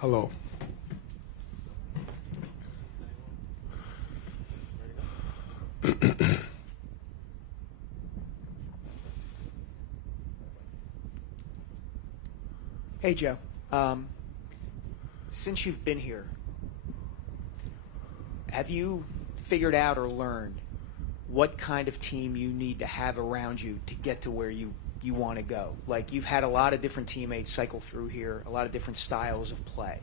Hello. Hey, Joe. Since you've been here, have you figured out or learned what kind of team you need to have around you to get to where you want to go? Like, you've had a lot of different teammates cycle through here, a lot of different styles of play.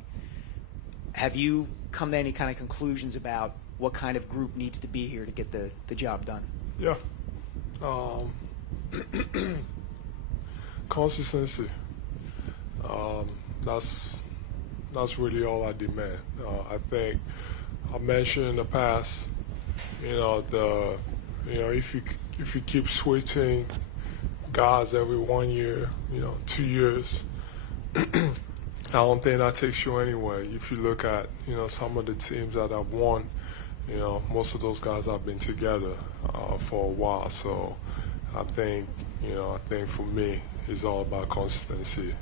Have you come to any kind of conclusions about what kind of group needs to be here to get the job done? Yeah. Consistency. That's really all I demand. I think I mentioned in the past, if you keep switching guys every 1 year, 2 years, I don't think that takes you anywhere. If you look at, some of the teams that have won, most of those guys have been together for a while. So I think for me, it's all about consistency.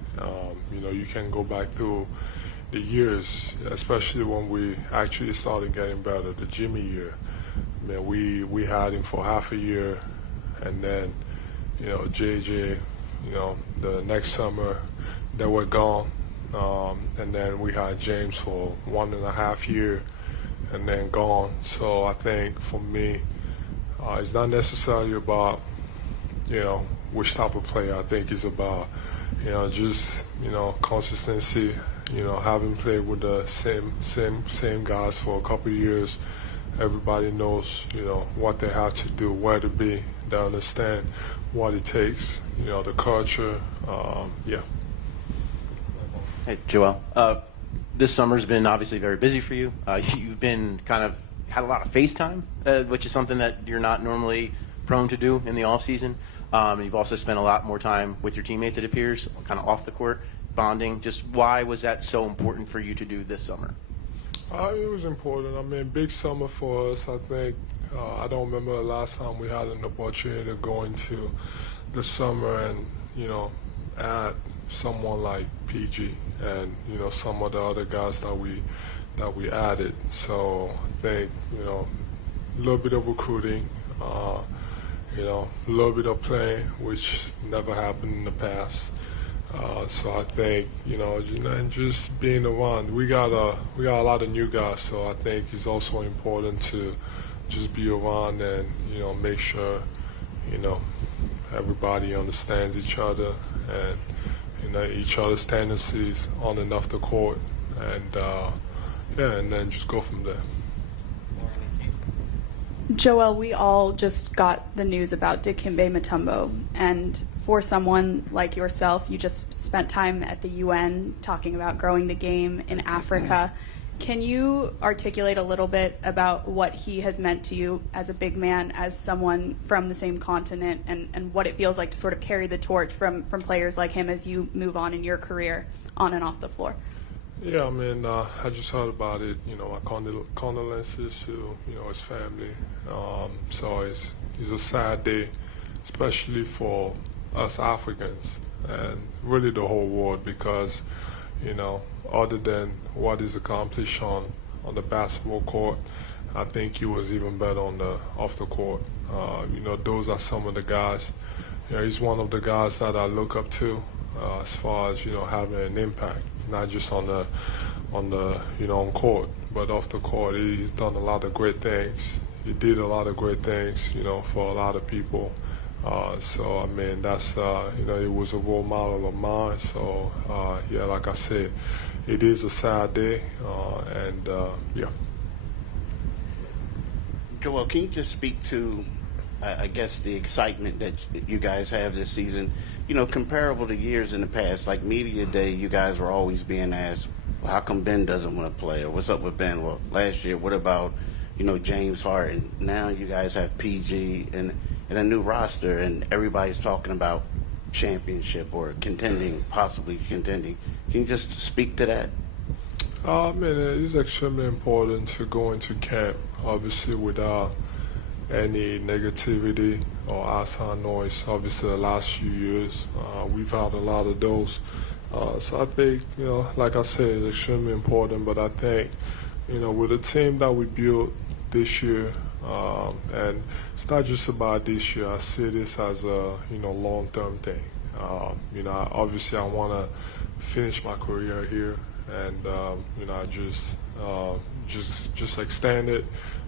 You can go back through the years, especially when we actually started getting better, the Jimmy year. Man, we had him for half a year, and then, JJ, the next summer, they were gone. And then we had James for 1.5 years and then gone. So I think for me, it's not necessarily about, which type of player. I think it's about, just, consistency, having played with the same guys for a couple of years. Everybody knows, what they have to do, where to be. They understand what it takes, the culture, yeah. Hey, Joel. This summer's been obviously very busy for you. You've been had a lot of face time, which is something that you're not normally prone to do in the off season. You've also spent a lot more time with your teammates, it appears, kind of off the court, bonding. Just why was that so important for you to do this summer? It was important. I mean, big summer for us. I think I don't remember the last time we had an opportunity to go into the summer and add someone like PG and some of the other guys that we added. So I think a little bit of recruiting, a little bit of playing, which never happened in the past. So I think and just being around. We got a lot of new guys, so I think it's also important to just be around and make sure everybody understands each other and each other's tendencies on and off the court, and and then just go from there. Joel, we all just got the news about Kimbe Mutombo, and for someone like yourself, you just spent time at the UN talking about growing the game in Africa. Can you articulate a little bit about what he has meant to you as a big man, as someone from the same continent, and what it feels like to sort of carry the torch from players like him as you move on in your career on and off the floor? Yeah, I mean, I just heard about it. My condolences to his family. So it's a sad day, especially for us Africans and really the whole world, because other than what is accomplished on the basketball court, I think he was even better off the court. Those are some of the guys. He's one of the guys that I look up to as far as having an impact, not just on court, but off the court. He's done a lot of great things. He did a lot of great things, for a lot of people. So I mean, that's it was a role model of mine. So yeah, like I said, it is a sad day, and yeah. Joel, can you just speak to, I guess, the excitement that you guys have this season? Comparable to years in the past, like media day, you guys were always being asked, well, how come Ben doesn't want to play, or what's up with Ben? Well, last year, what about James Harden? Now you guys have PG and a new roster, and everybody's talking about championship or possibly contending. Can you just speak to that? I mean, it's extremely important to go into camp, obviously, without any negativity or outside noise. Obviously, the last few years, we've had a lot of those. So I think, like I said, it's extremely important. But I think, with the team that we built this year, and it's not just about this year. I see this as a long-term thing. Obviously I want to finish my career here, and I just extend it.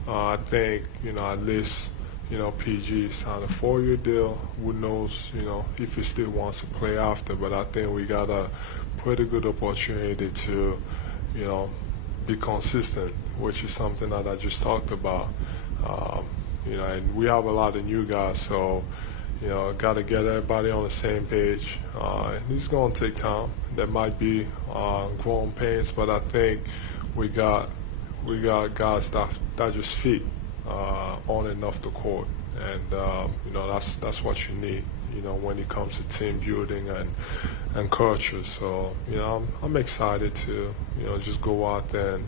I think at least PG signed a 4-year deal. Who knows if he still wants to play after? But I think we got a pretty good opportunity to be consistent, which is something that I just talked about. And we have a lot of new guys, so got to get everybody on the same page. And it's going to take time. There might be growing pains, but I think we got guys that just fit on and off the court, and that's what you need. When it comes to team building and culture. So I'm excited to just go out there and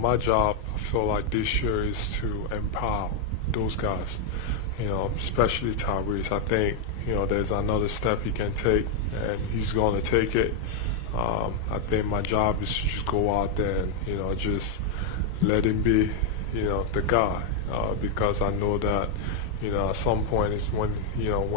my job, I feel like this year is to empower those guys, especially Tyrese. I think there's another step he can take, and he's going to take it. I think my job is to just go out there and just let him be the guy, because I know that at some point it's when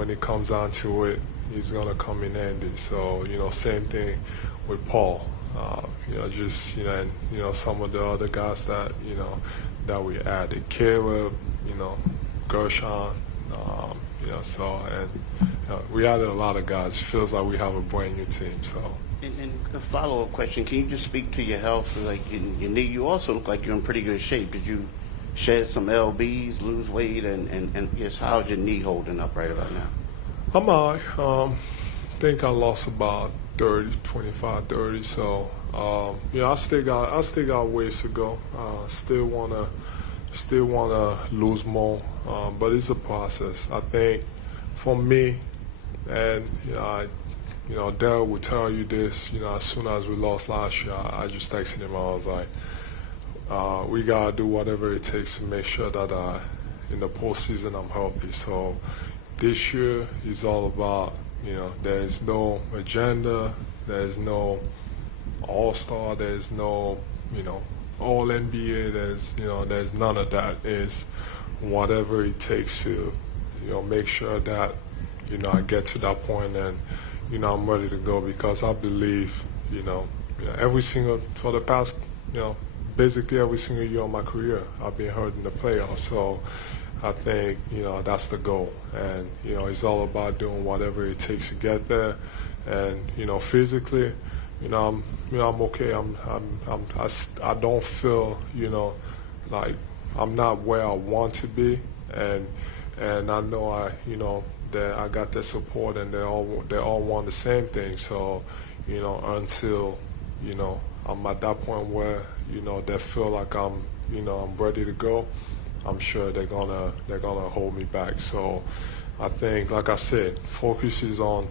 it comes down to it, he's gonna come in handy. So same thing with Paul. And some of the other guys that that we added, Caleb, Gershon, we added a lot of guys. Feels like we have a brand new team. So. And a follow-up question: can you just speak to your health? Like your knee, you also look like you're in pretty good shape. Did you shed some lbs, lose weight, and yes, how's your knee holding up right about now? I'm all right. Think I lost about 25, 30. So I still got ways to go. Still wanna lose more, but it's a process. I think for me, and Dell will tell you this. As soon as we lost last year, I just texted him. I was like, we gotta do whatever it takes to make sure that in the postseason I'm healthy. So this year is all about there's no agenda, there's no All-Star, there's no All NBA, there's none of that. It's whatever it takes to make sure that I get to that point and I'm ready to go, because I believe for the past basically every single year of my career, I've been hurt in the playoffs. So I think that's the goal, and it's all about doing whatever it takes to get there. And physically, I'm okay. I don't feel like I'm not where I want to be, and I know that I got their support, and they all want the same thing. So until I'm at that point where they feel like I'm ready to go, I'm sure they're gonna hold me back. So I think, like I said, focus is on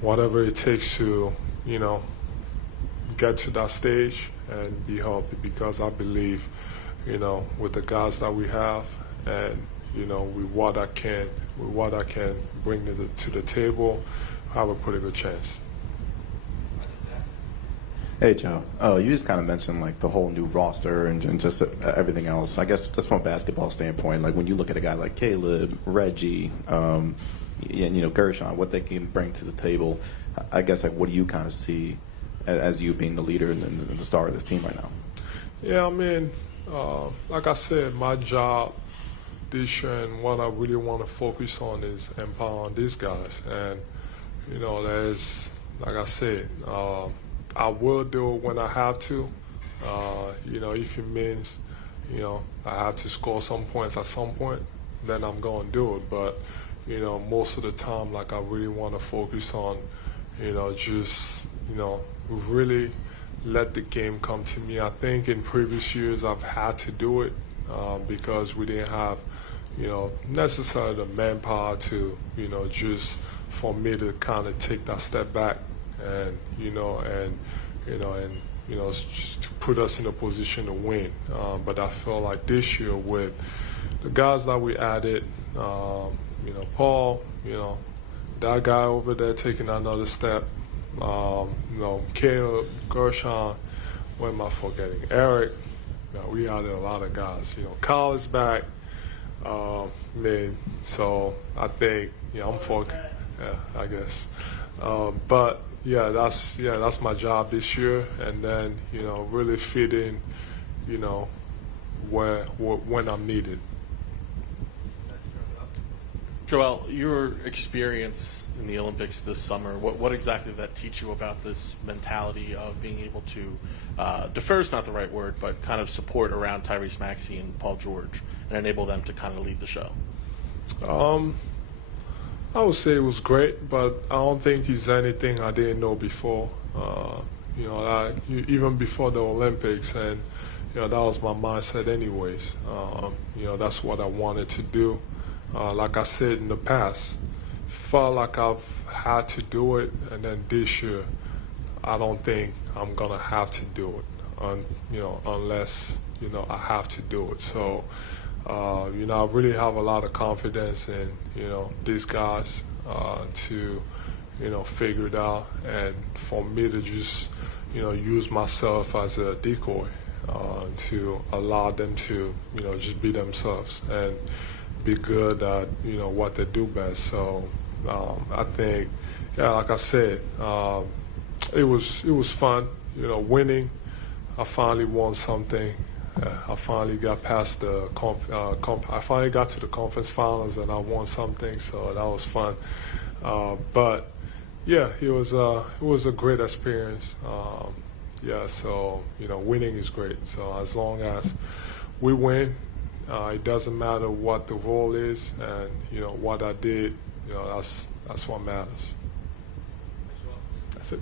whatever it takes to get to that stage and be healthy, because I believe with the guys that we have, and with what I can bring to the table, I have a pretty good chance. Hey, Joe. You just kind of mentioned like the whole new roster and just everything else. I guess just from a basketball standpoint, like when you look at a guy like Caleb, Reggie, and Gershon, what they can bring to the table, I guess like what do you kind of see as you being the leader and the star of this team right now? Yeah, I mean, like I said, my job this year and what I really want to focus on is empowering these guys. And there's, like I said, I will do it when I have to. If it means, I have to score some points at some point, then I'm going to do it. But, most of the time, like, I really want to focus on, just, really let the game come to me. I think in previous years I've had to do it because we didn't have, necessarily the manpower to, just for me to kind of take that step back and just to put us in a position to win. But I feel like this year with the guys that we added, Paul, that guy over there taking another step, Caleb, Gershon, what am I forgetting? Eric. We added a lot of guys. Kyle is back. So I think, I'm for, I guess. But that's my job this year, and then really fit in, when I'm needed. Joel, your experience in the Olympics this summer, what exactly did that teach you about this mentality of being able to defer is not the right word, but kind of support around Tyrese Maxey and Paul George and enable them to kind of lead the show? I would say it was great, but I don't think he's anything I didn't know before. Even before the Olympics, and that was my mindset anyways. That's what I wanted to do. Like I said in the past, felt like I've had to do it, and then this year, I don't think I'm gonna have to do it, unless I have to do it. So, I really have a lot of confidence in these guys to figure it out, and for me to just use myself as a decoy to allow them to just be themselves and be good at what they do best. So I think, like I said, it was fun. Winning. I finally won something. I finally got past the I finally got to the conference finals, and I won something. So that was fun. But yeah, it was a great experience. So winning is great. So as long as we win. It doesn't matter what the role is, and what I did. That's what matters. That's it.